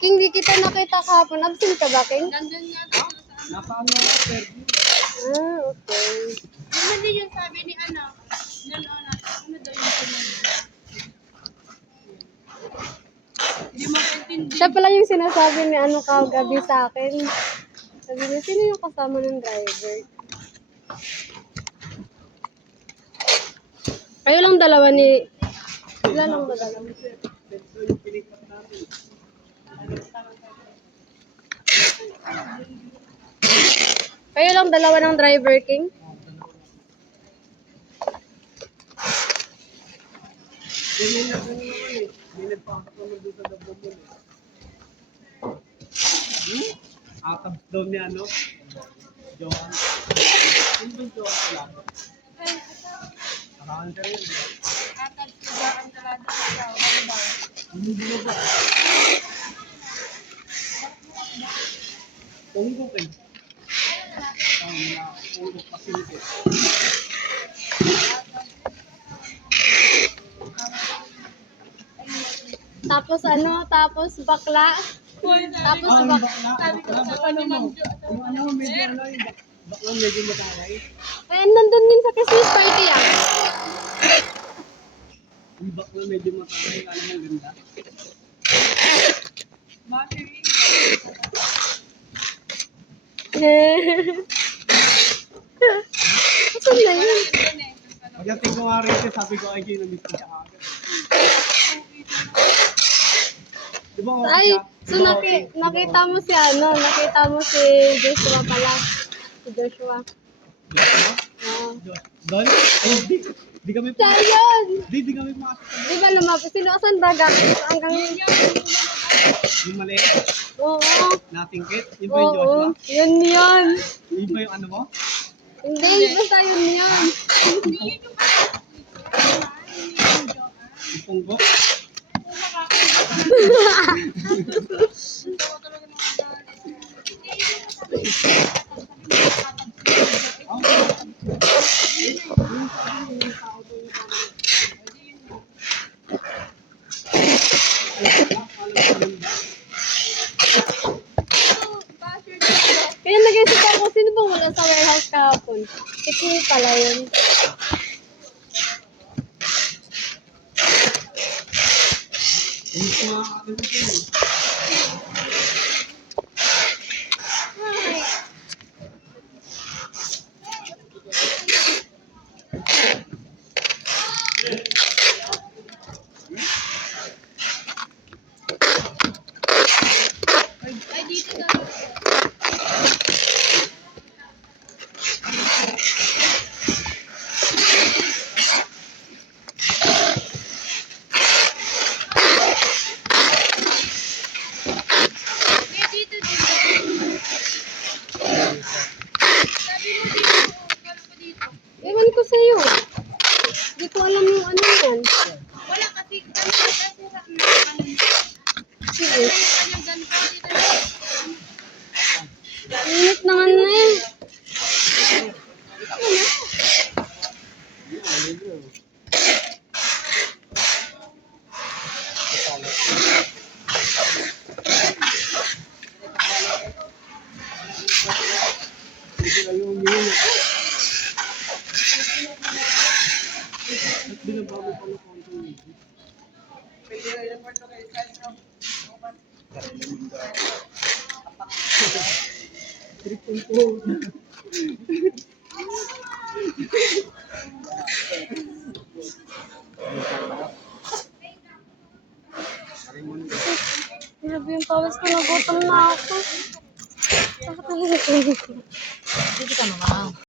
King, di kita nakita kahapon. Absent ka ba, King? Nandun nga daw Nasa ano ako, Perdi. Okay. Ano din yung sabi ni ano? Ano daw yung sabi? Hindi mo kaintindi. Siya pala yung sinasabi ni ano kagabi sa akin. Sabi niya, sino yung kasama ng driver? Kayo lang dalawa ni... Sila lang ba dalawa? Kayo lang dalawa ng driver, King? May nagpasok naman doon sa double mo eh. Atabs daw ni ano? Johan. Sino ba yung Johan pala? Nakahan ka rin. Atag siya ang talado sa ano ba? Hindi mo ba? Kung ko kayo. Ang na-ulog facility. Tapos ano? Tapos bakla? Tapos bakla? Sabi ko sa ano mo? Yung ano, medyo ano, yung baklang medyo matangay. Eh, nandun din sa Christmas party ah. Yung baklang medyo matangay, kala mo ganda. Battery. Asan na yun? Pagdating ko nga rito, sabi ko ay ginamit ko siya agad. Di ba okay Ay, siya? so nakita mo si ano? Nakita mo si Joshua pala. Si Joshua. Oo. Doon? Di kami Siya yun! Di kami pumasok. Di ba lumapit? Sino asan ba? Hanggang... Yung mali, Oo. natingkit. Yun ba yung Oo. Joshua? Yun yun. Yun ba yung ano mo? Hindi, basta yun yun. Yung punggo? Kaya nag-isip ako, sino ba wala sa warehouse kahapon? Si King pala yun. Yung mga ating yun. Ay, dito na. Ay, dito, dito. Sabi mo dito, kala ko dito. Ewan ko sa'yo. Hindi ko alam yung ano yan. Wala kasi kami kasi sa ano. Sige. Kanyang ganito dito. Init naman na eh. Hindi kayo umiinom. At binabago pa ng konti video. Tripong po. Grabe yung pawis ko. Nagutom na ako. Bakit talaga ito? Dito ka naman.